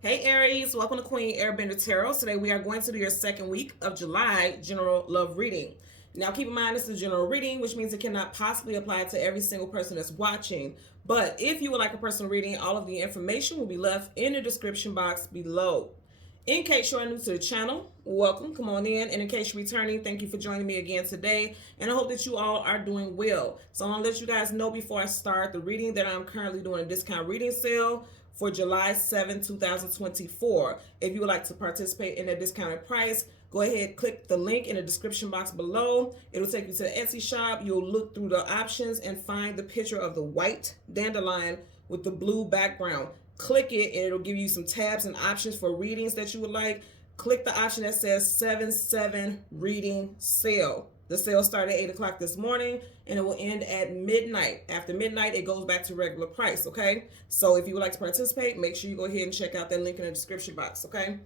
Hey Aries, welcome to Queen Airbender Tarot. Today we are going to do your second week of July general love reading. Now keep in mind this is a general reading, which means it cannot possibly apply to every single person that's watching. But if you would like a personal reading, all of the information will be left in the description box below. In case you are new to the channel, welcome, come on in. And in case you're returning, thank you for joining me again today. And I hope that you all are doing well. So I want to let you guys know before I start the reading that I'm currently doing a discount reading sale for July 7, 2024. If you would like to participate in that discounted price, go ahead, click the link in the description box below. It'll take you to the Etsy shop. You'll look through the options and find the picture of the white dandelion with the blue background. Click it and it'll give you some tabs and options for readings that you would like. Click the option that says 7/7 reading sale. The sale started at 8 o'clock this morning and it will end at midnight. After midnight, it goes back to regular price, okay? So if you would like to participate, make sure you go ahead and check out that link in the description box, okay?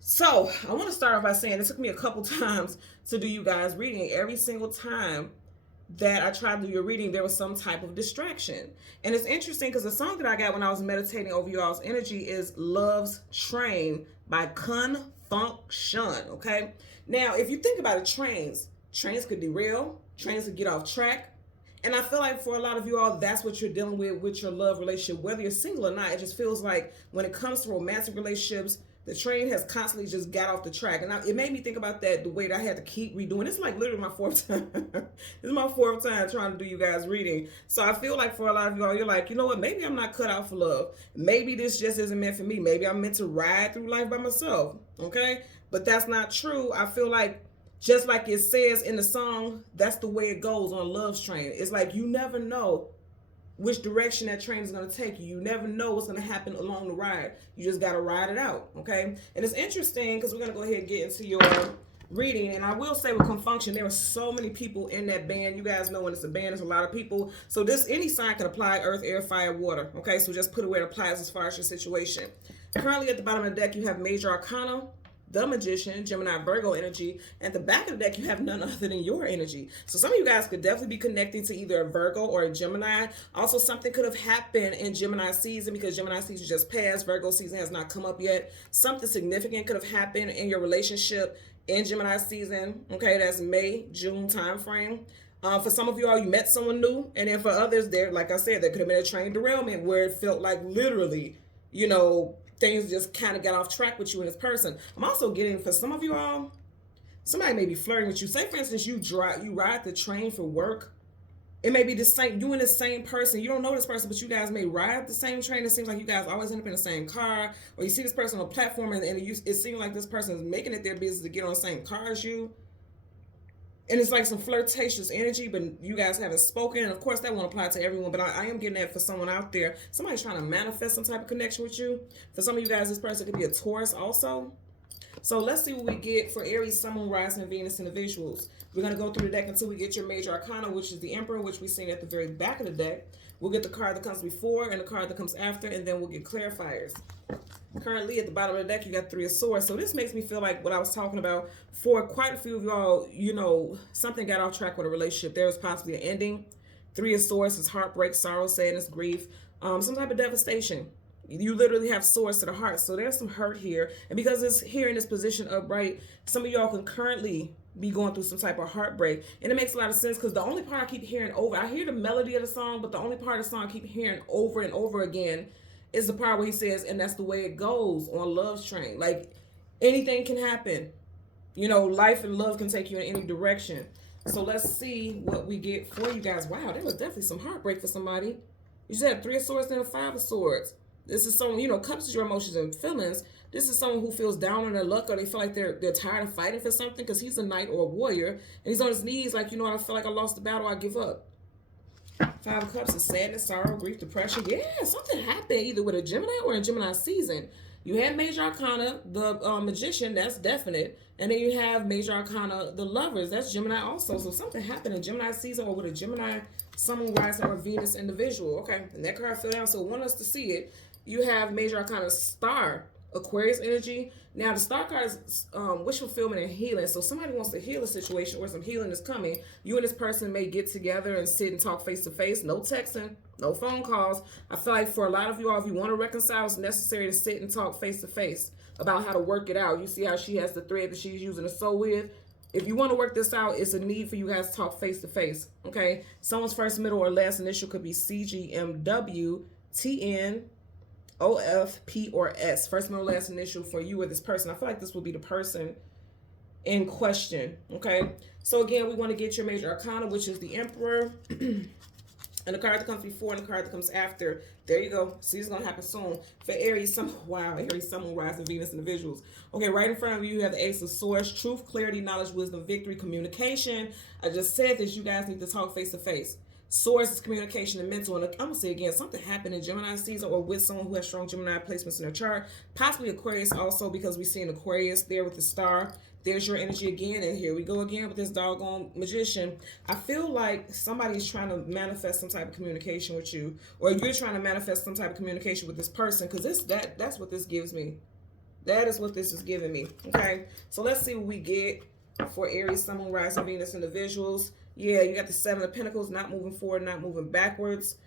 So I want to start off by saying it took me a couple times to do you guys reading. Every single time that I tried to do your reading, there was some type of distraction. And it's interesting because the song that I got when I was meditating over you all's energy is Love's Train by Function, okay? Now, if you think about it, trains could derail, trains could get off track. And I feel like for a lot of you all, that's what you're dealing with your love relationship. Whether you're single or not, it just feels like when it comes to romantic relationships, the train has constantly just got off the track. And it made me think about that, the way that I had to keep redoing. It's like literally my fourth time. This is my fourth time trying to do you guys reading. So I feel like for a lot of you all, you're like, you know what, maybe I'm not cut out for love. Maybe this just isn't meant for me. Maybe I'm meant to ride through life by myself, okay? But that's not true. I feel like just like it says in the song, that's the way it goes on Love's Train. It's like you never know which direction that train is going to take you. You never know what's going to happen along the ride. You just got to ride it out, okay? And it's interesting because we're going to go ahead and get into your reading. And I will say with Confunction, there were so many people in that band. You guys know when it's a band, there's a lot of people. So this, any sign can apply: earth, air, fire, water, okay? So just put it where it applies as far as your situation. Currently at the bottom of the deck, you have Major Arcana, the Magician, Gemini, Virgo energy. At the back of the deck, you have none other than your energy. So some of you guys could definitely be connecting to either a Virgo or a Gemini. Also, something could have happened in Gemini season because Gemini season just passed. Virgo season has not come up yet. Something significant could have happened in your relationship in Gemini season. Okay, that's May, June time frame. For some of you all, you met someone new. And then for others, there, like I said, there could have been a train derailment where it felt like literally, you know, things just kind of got off track with you and this person. I'm also getting, for some of you all, somebody may be flirting with you. Say, for instance, you ride the train for work. It may be the same, you and the same person. You don't know this person, but you guys may ride the same train. It seems like you guys always end up in the same car. Or you see this person on a platform and it seems like this person is making it their business to get on the same car as you. And it's like some flirtatious energy, but you guys haven't spoken. And of course, that won't apply to everyone, but I am getting that for someone out there. Somebody's trying to manifest some type of connection with you. For some of you guys, this person could be a Taurus also. So let's see what we get for Aries, Sun, Moon, Rising, and Venus individuals. We're going to go through the deck until we get your Major Arcana, which is the Emperor, which we've seen at the very back of the deck. We'll get the card that comes before and the card that comes after, and then we'll get clarifiers. Currently at the bottom of the deck, you got Three of Swords. So this makes me feel like what I was talking about. For quite a few of y'all, you know, something got off track with a relationship. There was possibly an ending. Three of Swords is heartbreak, sorrow, sadness, grief, some type of devastation. You literally have swords to the heart. So there's some hurt here. And because it's here in this position upright, some of y'all can currently be going through some type of heartbreak. And it makes a lot of sense because the only part I keep hearing over, I hear the melody of the song, but the only part of the song I keep hearing over and over again is the part where he says, and that's the way it goes on Love's Train. Like, anything can happen. You know, life and love can take you in any direction. So let's see what we get for you guys. Wow, there was definitely some heartbreak for somebody. You just had Three of Swords and a Five of Swords. This is someone, you know, cups is your emotions and feelings. This is someone who feels down on their luck, or they feel like they're tired of fighting for something, because he's a knight or a warrior. And he's on his knees like, you know what, I feel like I lost the battle, I give up. Five of Cups is sadness, sorrow, grief, depression. Yeah, something happened either with a Gemini or a Gemini season. You had Major Arcana, the Magician, that's definite. And then you have Major Arcana, the Lovers, that's Gemini also. So something happened in Gemini season or with a Gemini, Sun, Moon, Rising, or Venus individual. Okay, and that card fell down, so want us to see it. You have Major Arcana Star Aquarius energy. Now the star card is wish fulfillment and healing. So somebody wants to heal a situation or some healing is coming. You and this person may get together and sit and talk face to face. No texting, no phone calls. I feel like for a lot of you all, if you want to reconcile, it's necessary to sit and talk face to face about how to work it out. You see how she has the thread that she's using to sew with. If you want to work this out, it's a need for you guys to talk face to face. Okay. Someone's first, middle, or last initial could be CGMW, TN, OF, P, or S. First, middle, last initial for you or this person. I feel like this will be the person in question. Okay. So again, we want to get your major arcana, which is the Emperor. And the card that comes before and the card that comes after. There you go. See, it's going to happen soon. For Aries, wow, Aries, Sun, Moon, Rising, Venus, individuals. Okay, right in front of you, you have the Ace of Swords. Truth, clarity, knowledge, wisdom, victory, communication. I just said this. You guys need to talk face to face. Swords is communication and mental. And I'm going to say again, something happened in Gemini season or with someone who has strong Gemini placements in their chart. Possibly Aquarius also, because we see an Aquarius there with the star. There's your energy again, and here we go again with this doggone magician. I feel like somebody's trying to manifest some type of communication with you, or you're trying to manifest some type of communication with this person, because that's what this gives me. That is what this is giving me. Okay, so let's see what we get for Aries, Sun, Moon, Rising, Venus individuals. Yeah, you got the Seven of Pentacles, not moving forward, not moving backwards.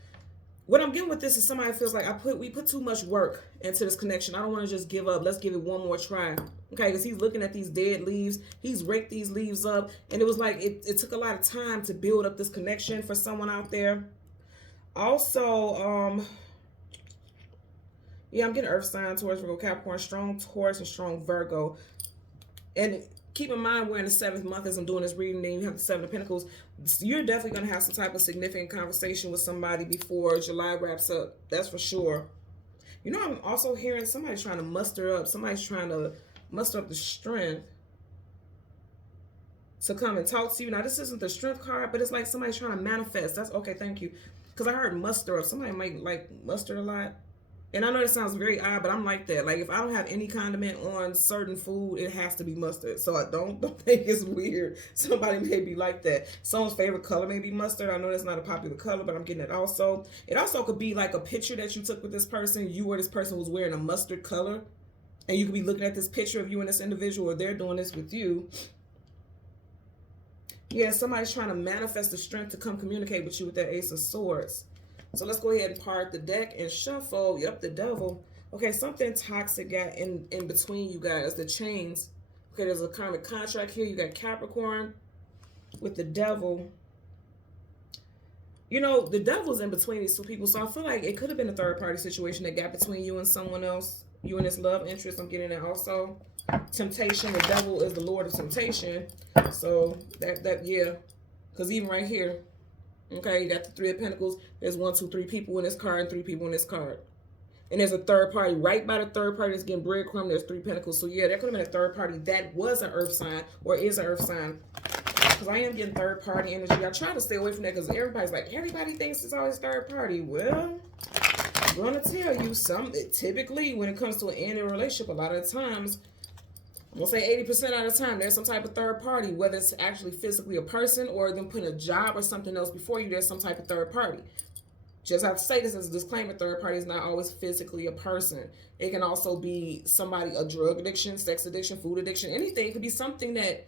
What I'm getting with this is somebody feels like we put too much work into this connection. I don't want to just give up. Let's give it one more try. Okay, because he's looking at these dead leaves. He's raked these leaves up. And it was like it took a lot of time to build up this connection for someone out there. Also, yeah, I'm getting Earth sign, Taurus, Virgo, Capricorn, strong Taurus and strong Virgo. And keep in mind, we're in the 7th month as I'm doing this reading, and you have the Seven of Pentacles. You're definitely going to have some type of significant conversation with somebody before July wraps up. That's for sure. You know, I'm also hearing somebody's trying to muster up. Somebody's trying to muster up the strength to come and talk to you. Now, this isn't the strength card, but it's like somebody's trying to manifest. That's okay. Thank you. Because I heard muster up. Somebody might like mustard a lot. And I know that sounds very odd, but I'm like that. Like, if I don't have any condiment on certain food, it has to be mustard. So I don't think it's weird. Somebody may be like that. Someone's favorite color may be mustard. I know that's not a popular color, but I'm getting it also. It also could be like a picture that you took with this person. You or this person was wearing a mustard color. And you could be looking at this picture of you and this individual, or they're doing this with you. Yeah, somebody's trying to manifest the strength to come communicate with you with that Ace of Swords. So let's go ahead and part the deck and shuffle. Yep, the Devil. Okay, something toxic got in between you guys. The chains. Okay, there's a kind of contract here. You got Capricorn with the Devil. You know, the Devil's in between these two people. So I feel like it could have been a third-party situation that got between you and someone else. You and this love interest. I'm getting that also. Temptation. The Devil is the Lord of temptation. So yeah. Because even right here. Okay, you got the Three of Pentacles. There's 1, 2, 3 people in this card and 3 people in this card. And there's a third party. Right by the third party that's getting breadcrumb, there's 3 Pentacles. So yeah, there could have been a third party that was an earth sign or is an earth sign. Because I am getting third party energy. I try to stay away from that because everybody's like, everybody thinks it's always third party. Well, I'm going to tell you, typically when it comes to an end in a relationship, a lot of the times, I'm going to say 80% of the time, there's some type of third party, whether it's actually physically a person or them putting a job or something else before you, there's some type of third party. Just have to say this as a disclaimer, third party is not always physically a person. It can also be somebody, a drug addiction, sex addiction, food addiction, anything. It could be something that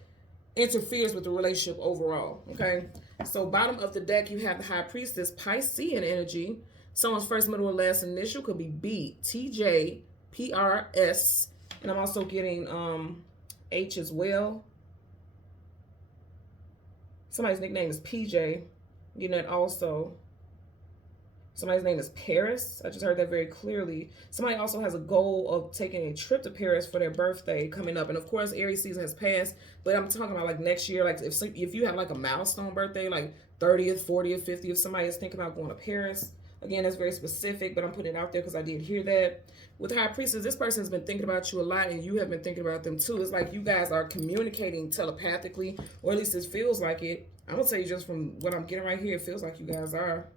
interferes with the relationship overall, okay? So bottom of the deck, you have the High Priestess, Piscean energy. Someone's first, middle, or last initial could be B, T, J, P, R, S. And I'm also getting H as well. Somebody's nickname is PJ. I'm getting that also. Somebody's name is Paris. I just heard that very clearly. Somebody also has a goal of taking a trip to Paris for their birthday coming up. And of course, Aries season has passed. But I'm talking about like next year. Like if you have like a milestone birthday, like 30th, 40th, 50th, somebody is thinking about going to Paris. Again, that's very specific, but I'm putting it out there because I did hear that. With High Priestess, this person has been thinking about you a lot, and you have been thinking about them too. It's like you guys are communicating telepathically, or at least it feels like it. I'm going to tell you just from what I'm getting right here, it feels like you guys are.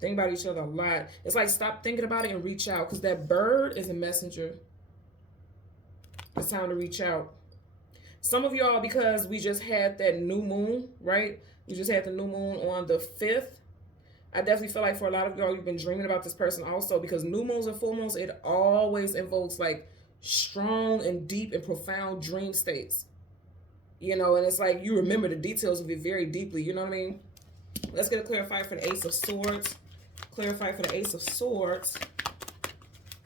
Think about each other a lot. It's like stop thinking about it and reach out, because that bird is a messenger. It's time to reach out. Some of y'all, because we just had that new moon, right? We just had the new moon on the 5th. I definitely feel like for a lot of y'all, you've been dreaming about this person also, because new moons and full moons, it always invokes like strong and deep and profound dream states. You know, and it's like you remember the details of it very deeply. You know what I mean? Let's get a clarifier for the Ace of Swords. Clarify for the Ace of Swords.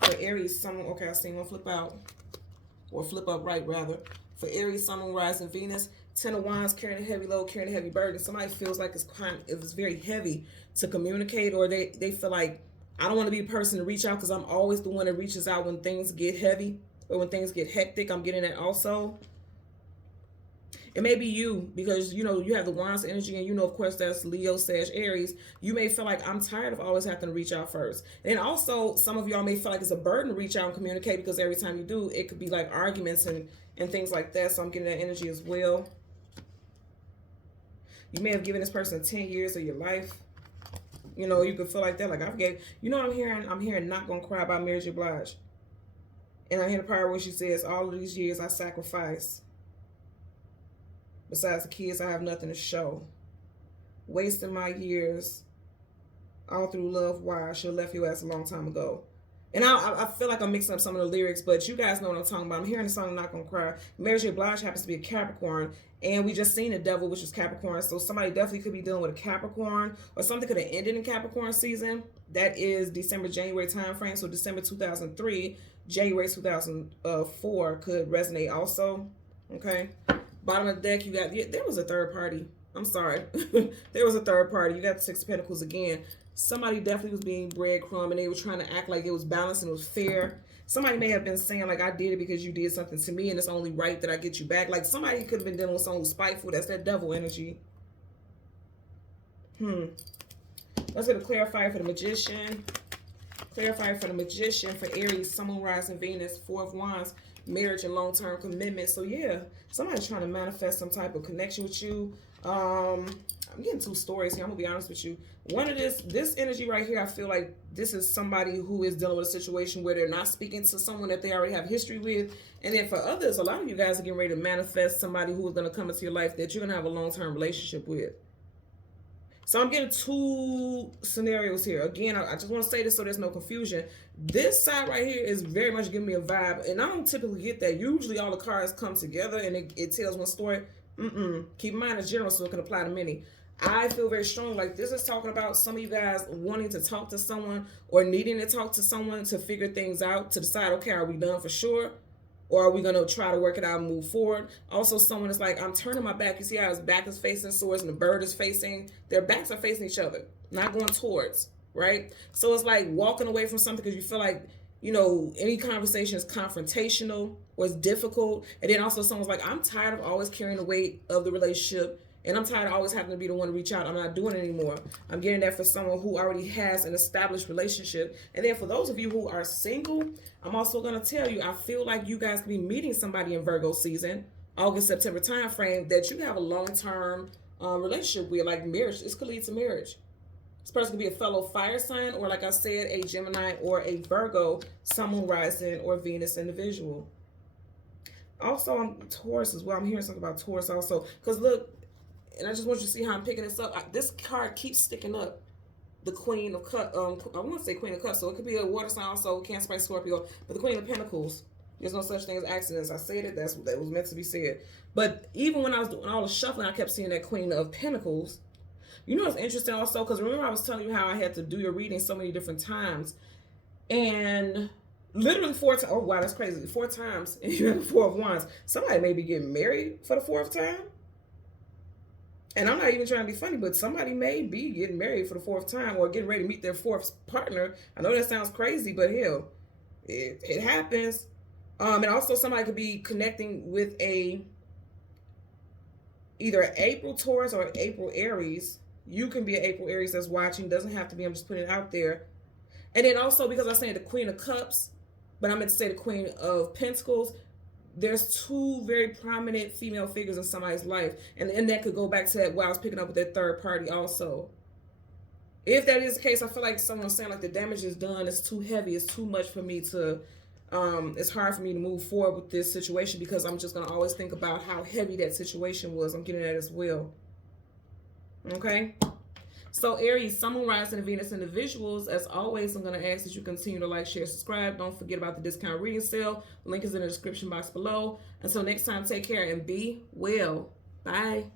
For Aries, Sun. Okay, I seen one flip out. Or flip up right, rather. For Aries, Sun, Moon, Rising, Venus. Ten of Wands, carrying a heavy load, carrying a heavy burden. Somebody feels like it's very heavy to communicate, or they feel like, I don't want to be a person to reach out because I'm always the one that reaches out when things get heavy or when things get hectic. I'm getting that also. It may be you, because, you know, you have the Wands energy, and, you know, of course, that's Leo, Sag, Aries. You may feel like, I'm tired of always having to reach out first. And also, some of y'all may feel like it's a burden to reach out and communicate, because every time you do, it could be like arguments and things like that. So I'm getting that energy as well. You may have given this person 10 years of your life. You know, you could feel like that. Like, you know what I'm hearing? I'm hearing Not Gonna Cry by Mary J. Blige. And I hear the part where she says, all of these years I sacrificed. Besides the kids, I have nothing to show. Wasting my years all through love. Why? I should have left your ass a long time ago. And I feel like I'm mixing up some of the lyrics, but you guys know what I'm talking about. I'm hearing the song Not Gonna Cry. Mary J. Blige happens to be a Capricorn, and we just seen the devil, which is Capricorn. So somebody definitely could be dealing with a Capricorn, or something could have ended in Capricorn season. That is December, January time frame. So December 2003, January 2004 could resonate also. Okay. Bottom of the deck, you got, there was a third party. I'm sorry. There was a third party. You got the Six of Pentacles again. Somebody definitely was being breadcrumb, and they were trying to act like it was balanced and it was fair. Somebody may have been saying, like, I did it because you did something to me, and it's only right that I get you back. Like, somebody could have been dealing with someone who's spiteful. That's that devil energy. Let's get a clarifier for the Magician. Clarifier for the Magician, for Aries, Sun, Moon, Rising, Venus, Four of Wands, marriage and long-term commitment. So yeah, somebody's trying to manifest some type of connection with you. I'm getting two stories here. I'm gonna be honest with you. One of this energy right here, I feel like this is somebody who is dealing with a situation where they're not speaking to someone that they already have history with. And then for others, a lot of you guys are getting ready to manifest somebody who is going to come into your life that you're going to have a long-term relationship with. So I'm getting two scenarios here. Again, I just want to say this so there's no confusion. This side right here is very much giving me a vibe, and I don't typically get that. Usually all the cards come together and it tells one story. Keep in mind it's general, so it can apply to many. I feel very strong like this is talking about some of you guys wanting to talk to someone or needing to talk to someone to figure things out, to decide, okay, are we done for sure? Or are we going to try to work it out and move forward? Also, someone is like, I'm turning my back. You see how his back is facing swords and the bird is facing? Their backs are facing each other, not going towards, right? So it's like walking away from something because you feel like, you know, any conversation is confrontational or it's difficult. And then also someone's like, I'm tired of always carrying the weight of the relationship. And I'm tired of always having to be the one to reach out. I'm not doing it anymore. I'm getting that for someone who already has an established relationship. And then for those of you who are single, I'm also going to tell you, I feel like you guys could be meeting somebody in Virgo season, August, September time frame, that you have a long-term relationship with, like marriage. This could lead to marriage. This person could be a fellow fire sign, or like I said, a Gemini or a Virgo, Sun, Moon, Rising, or Venus individual. Also, I'm Taurus as well. I'm hearing something about Taurus also. Because look, and I just want you to see how I'm picking this up. This card keeps sticking up. The Queen of Cups. I want to say Queen of Cups, so it could be a water sign also, Cancer, Pisces, Scorpio. But the Queen of Pentacles. There's no such thing as accidents. I said it. That's what that was meant to be said. But even when I was doing all the shuffling, I kept seeing that Queen of Pentacles. You know what's interesting also? Because remember I was telling you how I had to do your reading so many different times. And literally 4 times. Oh, wow, that's crazy. 4 times. And you have the Four of Wands. Somebody may be getting married for the 4th time. And I'm not even trying to be funny, but somebody may be getting married for the 4th time or getting ready to meet their 4th partner. I know that sounds crazy, but hell, it happens. And also somebody could be connecting with either April Taurus or April Aries. You can be an April Aries that's watching. Doesn't have to be. I'm just putting it out there. And then also, because I said the Queen of Cups, but I meant to say the Queen of Pentacles, there's 2 very prominent female figures in somebody's life. And that could go back to that where I was picking up with that third party also. If that is the case, I feel like someone's saying like the damage is done. It's too heavy. It's too much for me to, it's hard for me to move forward with this situation because I'm just going to always think about how heavy that situation was. I'm getting that as well. Okay. So Aries, Sun, Moon, Rising, and Venus individuals, as always, I'm going to ask that you continue to like, share, subscribe. Don't forget about the discount reading sale. The link is in the description box below. Until next time, take care and be well. Bye.